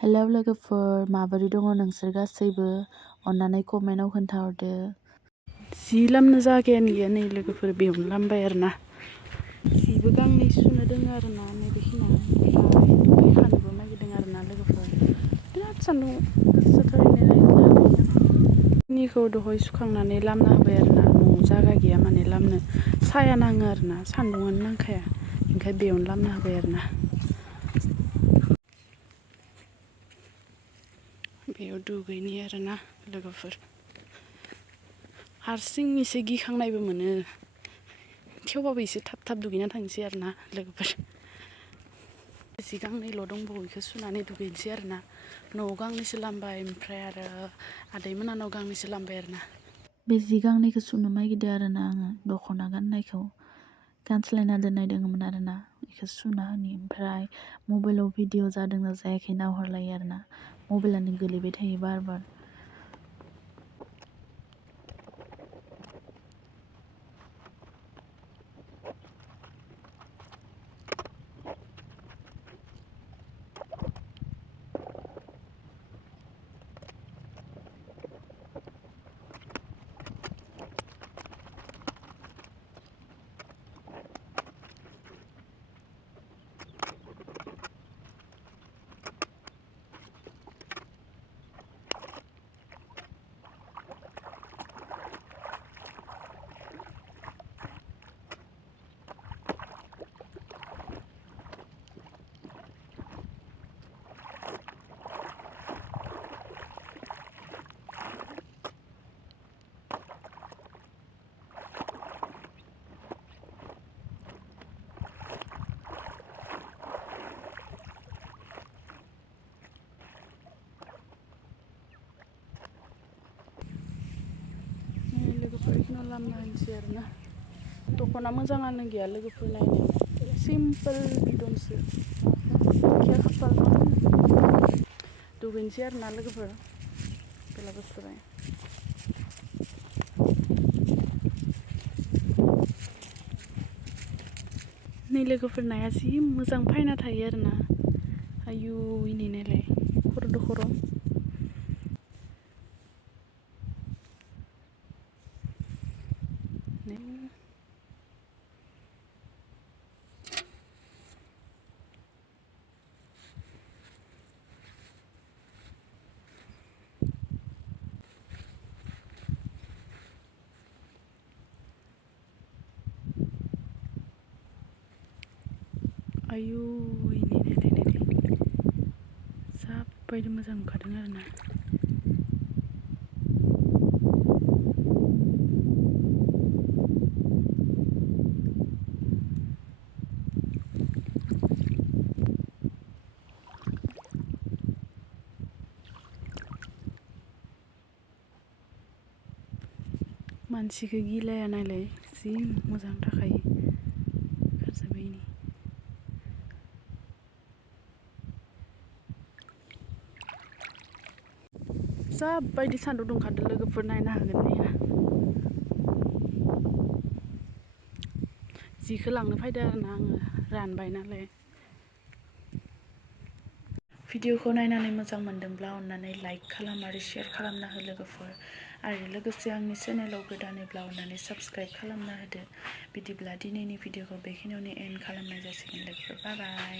Hello लोगोफोर, माबोरै दङ नोंसोर गासैबो? अन्नानै कमेन्टआव खोन्थाहरदो। जि लामनो जागायानो गैया नै लोगोफोर, बेयावनो लामबाय आरोना। जिबो गांनै सुनो दोङो आरोना नैबेखिना, ओमफ्राय दुगैखानोबो नागिरदों आरोना लोगोफोर। बिराद सान्दुं गोसाथारनिखौ दहाय सुखांनानै लामना होबाय आरोना। न'आव जागा गैया माने लामनो, साया नाङो आरोना, सान्दुङानो नांखाया, ओंखाय बेयावनो लामना होबाय आरोना। बेयाव दुगैनि आरोना लोगोफोर। हारसिं एसे गिखांनायबो मोनो, थेवबाबो एसे थाब थाब दुगैना थांसै आरोना लोगोफोर। जि गांनैल' दंबावो, बेखौ सुनानै दुगैनोसै आरोना। न'आव गांनैसो लामबाय, ओमफ्राय आरो आदै मोनानाव गांनैसो लामबाय आरोना। बे जि गांनैखौ सुनो नागिरदों आरोना आङो, दख'ना गाननायखौ गानस्लायना दोननाय दङमोन आरोना, बेखौ सुना होनि। ओमफ्राय मबाइलाव भिडिअ जादोंना जायाखै नाहरलायो आरोना, मबाइलानो गोलैबाय थायो बार बार। लोगोफोर बेखिनियाव लामना होनोसै आरोना। दख'ना मोजाङानो गैया लोगोफोर, नायनो सिम्पोल बिदनसो, खाफाल दुगैनोसै आरोना लोगोफोर, बेलाबो सुबाय। नै लोगोफोर, नाया जि मोजां फायना थायो आरोना। आयु इनि नायलाय खर' खर'। आयु इनि नायलाय जाबायदि मोजां ओंखारदों आरोना। मानसिखौ गिलाया नायलाय, जि मोजां थाखायो ओंखारजोब्बाय इनि। जाबायदि सान्दुं दुंखादों लोगोफोर, नायनो हागोन नाया। जिखौ लांनो फैदों आरोना आङो, रानबाय नालाय। भिडिअखौ नायनानै मोजां मोनदोंब्ला अन्नानै लाइक खालाम आरो शेयार खालामना हो लोगोफोर। आरो लोगोसे आंनि चेनेलाव गोदानैब्ला अन्नानै साबस्क्राइब खालामना होदो। बिदिब्ला दिनैनि भिडिअखौ बेखिनियावनो एन्ड खालामनाय जासिगोन लोगोफोर, बाय बाय।